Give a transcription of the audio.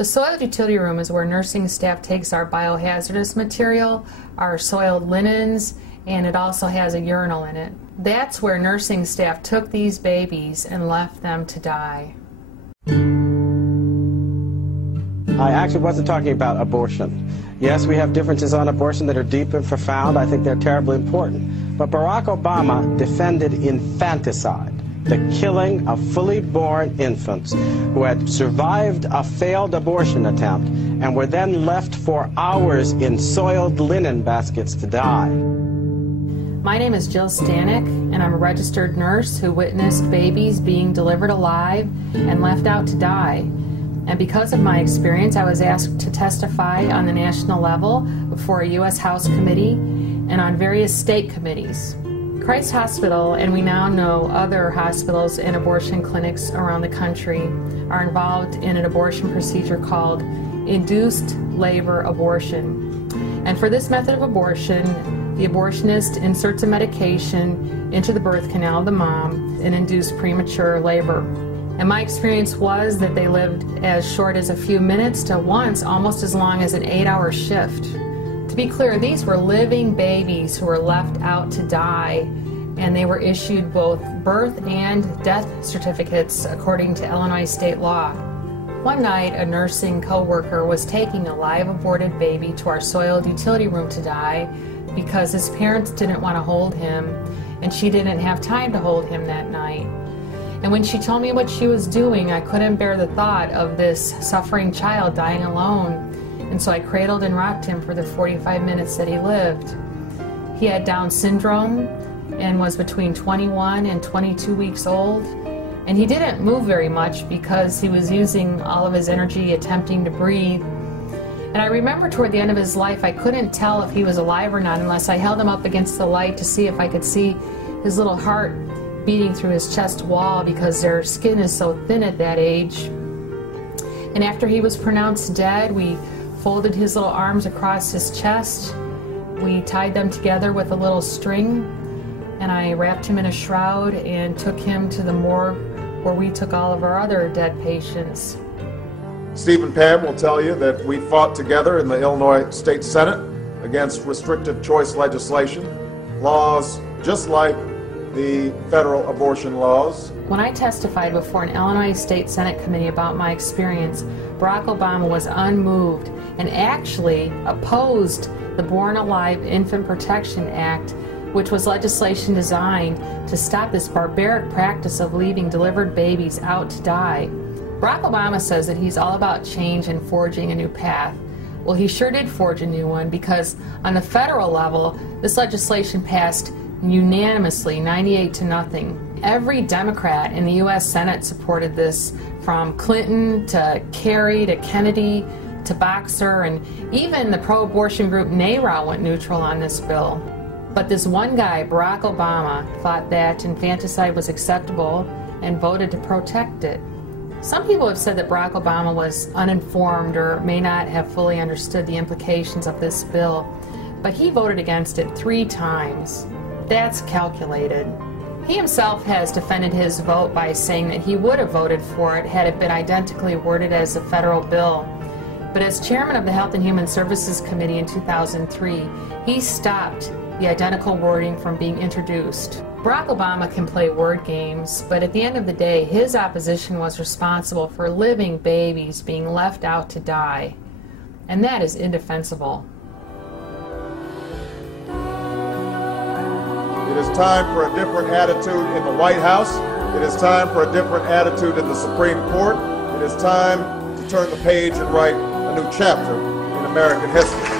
The soiled utility room is where nursing staff takes our biohazardous material, our soiled linens, and it also has a urinal in it. That's where nursing staff took these babies and left them to die. I actually wasn't talking about abortion. Yes, we have differences on abortion that are deep and profound. I think they're terribly important. But Barack Obama defended infanticide, the killing of fully born infants who had survived a failed abortion attempt and were then left for hours in soiled linen baskets to die. My name is Jill Stanek, and I'm a registered nurse who witnessed babies being delivered alive and left out to die. And because of my experience, I was asked to testify on the national level before a U.S. House committee and on various state committees. Christ Hospital, and we now know other hospitals and abortion clinics around the country, are involved in an abortion procedure called induced labor abortion. And for this method of abortion, the abortionist inserts a medication into the birth canal of the mom and induces premature labor. And my experience was that they lived as short as a few minutes to once almost as long as an 8-hour shift. To be clear, these were living babies who were left out to die, and they were issued both birth and death certificates according to Illinois state law. One night, a nursing co-worker was taking a live aborted baby to our soiled utility room to die because his parents didn't want to hold him, and she didn't have time to hold him that night. And when she told me what she was doing, I couldn't bear the thought of this suffering child dying alone, and so I cradled and rocked him for the 45 minutes that he lived. He had Down syndrome and was between 21 and 22 weeks old, and he didn't move very much because he was using all of his energy attempting to breathe. And I remember toward the end of his life, I couldn't tell if he was alive or not unless I held him up against the light to see if I could see his little heart beating through his chest wall because their skin is so thin at that age. And after he was pronounced dead, we folded his little arms across his chest. We tied them together with a little string, and I wrapped him in a shroud and took him to the morgue where we took all of our other dead patients. Steve and Pam will tell you that we fought together in the Illinois State Senate against restrictive choice legislation, laws just like the federal abortion laws. When I testified before an Illinois State Senate committee about my experience, Barack Obama was unmoved and actually opposed the Born Alive Infant Protection Act, which was legislation designed to stop this barbaric practice of leaving delivered babies out to die. Barack Obama says that he's all about change and forging a new path. Well, he sure did forge a new one, because on the federal level, this legislation passed unanimously, 98-0. Every Democrat in the U.S. Senate supported this, from Clinton to Kerry to Kennedy to Boxer, and even the pro-abortion group NARAL went neutral on this bill. But this one guy, Barack Obama, thought that infanticide was acceptable and voted to protect it. Some people have said that Barack Obama was uninformed or may not have fully understood the implications of this bill, but he voted against it 3 times. That's calculated. He himself has defended his vote by saying that he would have voted for it had it been identically worded as a federal bill. But as chairman of the Health and Human Services Committee in 2003, he stopped the identical wording from being introduced. Barack Obama can play word games, but at the end of the day, his opposition was responsible for living babies being left out to die. And that is indefensible. It is time for a different attitude in the White House. It is time for a different attitude in the Supreme Court. It is time to turn the page and write a new chapter in American history.